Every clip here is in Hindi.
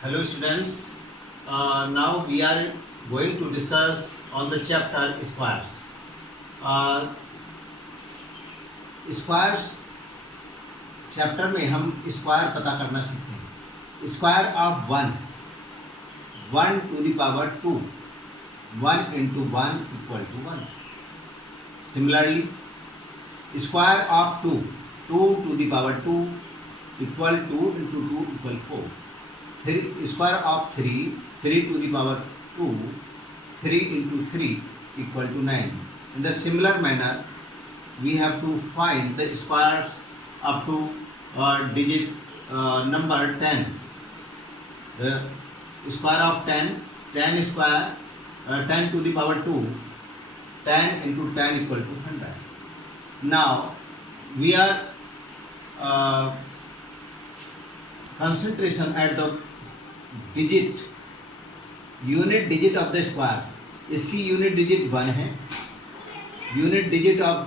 Hello students, now we are going to discuss on the chapter squares. Squares chapter में हम स्क्वायर पता करना सीखते हैं. Square of 1 to the power 2, 1 into 1 equal to 1. Similarly, square of 2 to the power 2 equal 2 into 2 equal 4. Square of 3 to the power 2, 3 into 3 equal to 9. In the similar manner, we have to find the squares up to digit number 10. The square of 10 square, 10 to the power 2, 10 into 10 equal to 100. Now, we are concentration at the digit, unit digit of the squares. इसकी unit digit 1 है. Unit digit of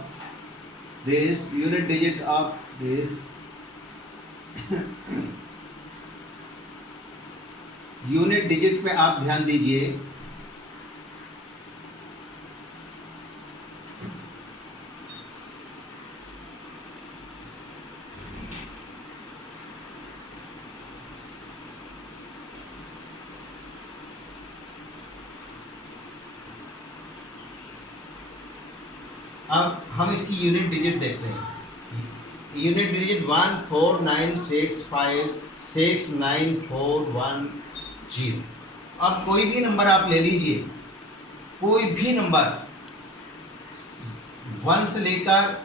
this, unit digit of this, unit digit पे आप ध्यान दीजिए. अब हम इसकी यूनिट डिजिट देखते हैं. Unit digit 14965694110. अब कोई भी नंबर आप ले लीजिए, कोई भी नंबर 1 से लेकर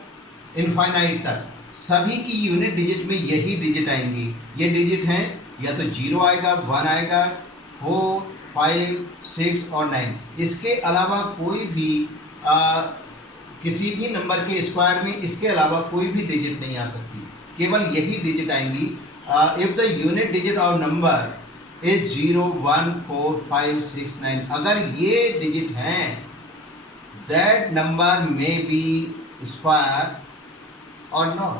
इनफाइनाइट तक, सभी की यूनिट डिजिट में यही डिजिट आएंगी. ये डिजिट हैं, या तो 0 आएगा, 1 आएगा, 4, 5, 6 और 9. इसके अलावा कोई भी किसी भी नंबर के स्क्वायर में इसके अलावा कोई भी डिजिट नहीं आ सकती, केवल यही डिजिट आएंगी. If the unit digit of number is 0, 1, 4, 5, 6, 9, अगर ये डिजिट हैं, दैट नंबर में बी स्क्वायर और नॉट,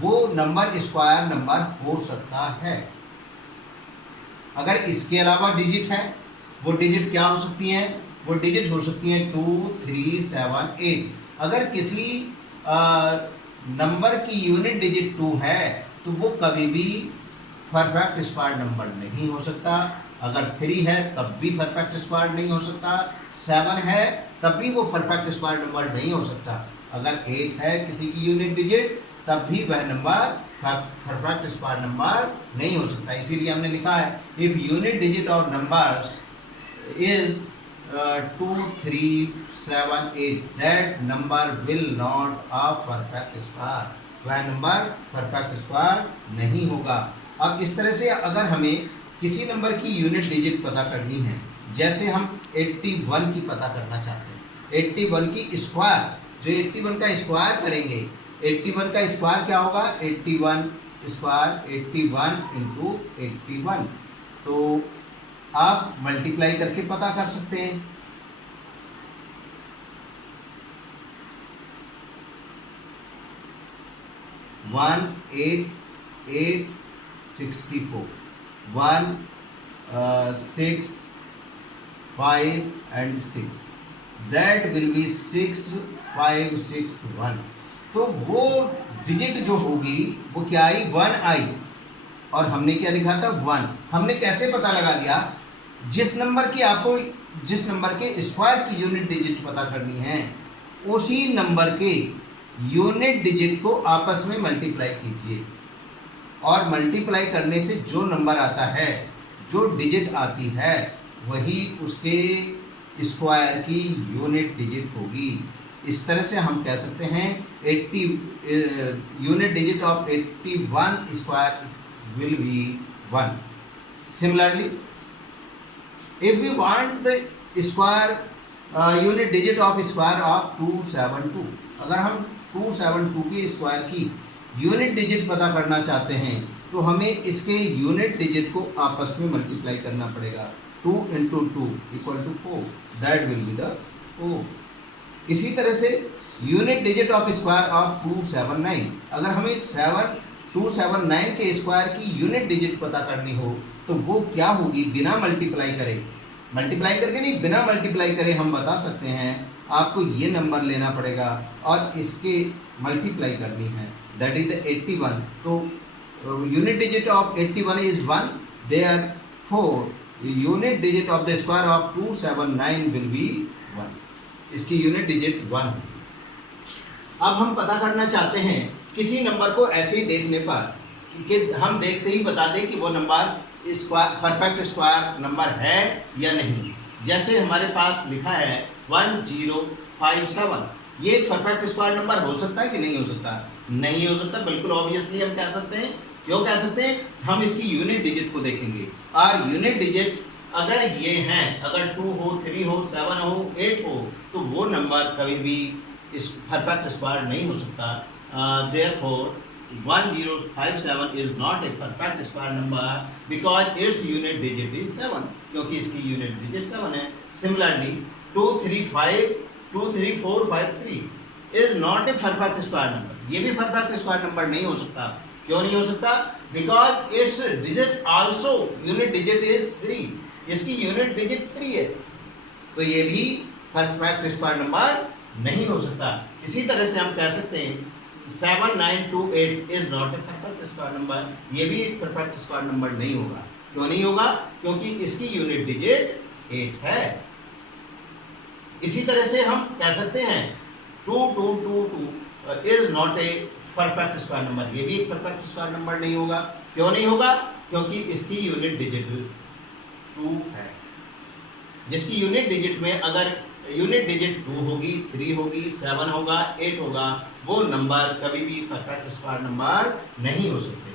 वो नंबर स्क्वायर नंबर हो सकता है. अगर इसके अलावा डिजिट है, वो डिजिट क्या हो सकती हैं? वो डिजिट हो सकती हैं 2, 3, 7, 8. अगर किसी नंबर की यूनिट डिजिट 2 है तो वो कभी भी परफेक्ट स्क्वायर नंबर नहीं हो सकता. अगर 3 है तब भी परफेक्ट स्क्वायर नहीं हो सकता. 7 है तब भी वो परफेक्ट स्क्वायर नंबर नहीं हो सकता. अगर 8 है किसी की यूनिट डिजिट, तब भी वह नंबर परफेक्ट स्क्वायर नंबर नहीं हो सकता. इसीलिए हमने लिखा है if unit digit of numbers is 2, 3, 7, 8, that number will not a perfect square. वह नंबर परफेक्ट स्क्वायर नहीं होगा. अब इस तरह से अगर हमें किसी नंबर की यूनिट डिजिट पता करनी है, जैसे हम 81 की पता करना चाहते हैं, 81 की स्क्वायर, जो 81 का स्क्वायर करेंगे, 81 का स्क्वायर क्या होगा? 81 स्क्वायर 81 इंटू 81. तो आप मल्टीप्लाई करके पता कर सकते हैं. One 8, 8, 64, 1, 6, 5 and 6, that will be 6, 5, 6, 1. तो वो डिजिट जो होगी वो क्या आई? 1 आई. और हमने क्या लिखा था? 1. हमने कैसे पता लगा लिया? जिस नंबर के स्क्वायर की यूनिट डिजिट पता करनी है, उसी नंबर के यूनिट डिजिट को आपस में मल्टीप्लाई कीजिए, और मल्टीप्लाई करने से जो नंबर आता है, जो डिजिट आती है, वही उसके स्क्वायर की यूनिट डिजिट होगी. इस तरह से हम कह सकते हैं 80 unit digit of 81 square will be 1. Similarly, if we want the square unit digit of square of 272, अगर हम 272 के स्क्वायर की यूनिट डिजिट पता करना चाहते हैं, तो हमें इसके यूनिट डिजिट को आपस में मल्टीप्लाई करना पड़ेगा. 2 into 2 equal to 4, that will be the 4. इसी तरह से unit digit of square of 279, अगर हमें 279 के स्क्वायर की यूनिट डिजिट पता करनी हो, तो वो क्या होगी, बिना मल्टीप्लाई करे, मल्टीप्लाई करके नहीं, बिना मल्टीप्लाई करे हम बता सकते हैं आपको ये नंबर लेना पड़ेगा और इसके मल्टीप्लाई करनी है, दैट इज द 81. तो unit digit of 81 is 1, therefore unit digit of the square of 279 will be 1. इसकी यूनिट डिजिट 1. अब हम पता करना चाहते हैं किसी नंबर को ऐसे ही देखने पर कि हम देखते ही बता दें कि वो number square, perfect square number है या नहीं. जैसे हमारे पास लिखा है 1057, ये परफेक्ट स्क्वायर नंबर हो सकता है कि नहीं हो सकता? नहीं हो सकता. बिल्कुल ऑब्वियसली हम कह सकते हैं. क्यों कह सकते हैं? हम इसकी यूनिट डिजिट को देखेंगे और यूनिट डिजिट अगर ये हैं, अगर 2 हो, 3 हो, 7 हो, 8 हो, तो वो नंबर कभी भी इस परफेक्ट स्क्वायर नहीं हो सकता. Therefore 1057 is not a perfect square number because its unit digit is 7, क्योंकि इसकी यूनिट डिजिट 7 है. Similarly 23453 is not a perfect square number. ये भी परफेक्ट स्क्वायर नंबर नहीं हो सकता. क्यों नहीं हो सकता? Because its digit also unit digit is 3. इसकी यूनिट डिजिट 3 है, तो ये भी परफेक्ट स्क्वायर नंबर नहीं हो सकता. इसी तरह से हम कह सकते हैं 7928 is not a perfect square number. ये भी परफेक्ट स्क्वायर नंबर नहीं होगा. क्यों नहीं होगा? क्योंकि इसकी यूनिट डिजिट 8 है. इसी तरह से हम कह सकते हैं 2222 is not a perfect square number. ये भी एक परफेक्ट स्क्वायर नंबर नहीं होगा. क्यों नहीं होगा? क्योंकि इसकी यूनिट डिजिट 2 है. जिसकी यूनिट डिजिट में अगर यूनिट डिजिट 2 होगी, 3 होगी, 7 होगा, 8 होगा, वो नंबर कभी भी परफेक्ट स्क्वायर नंबर नहीं हो सकते.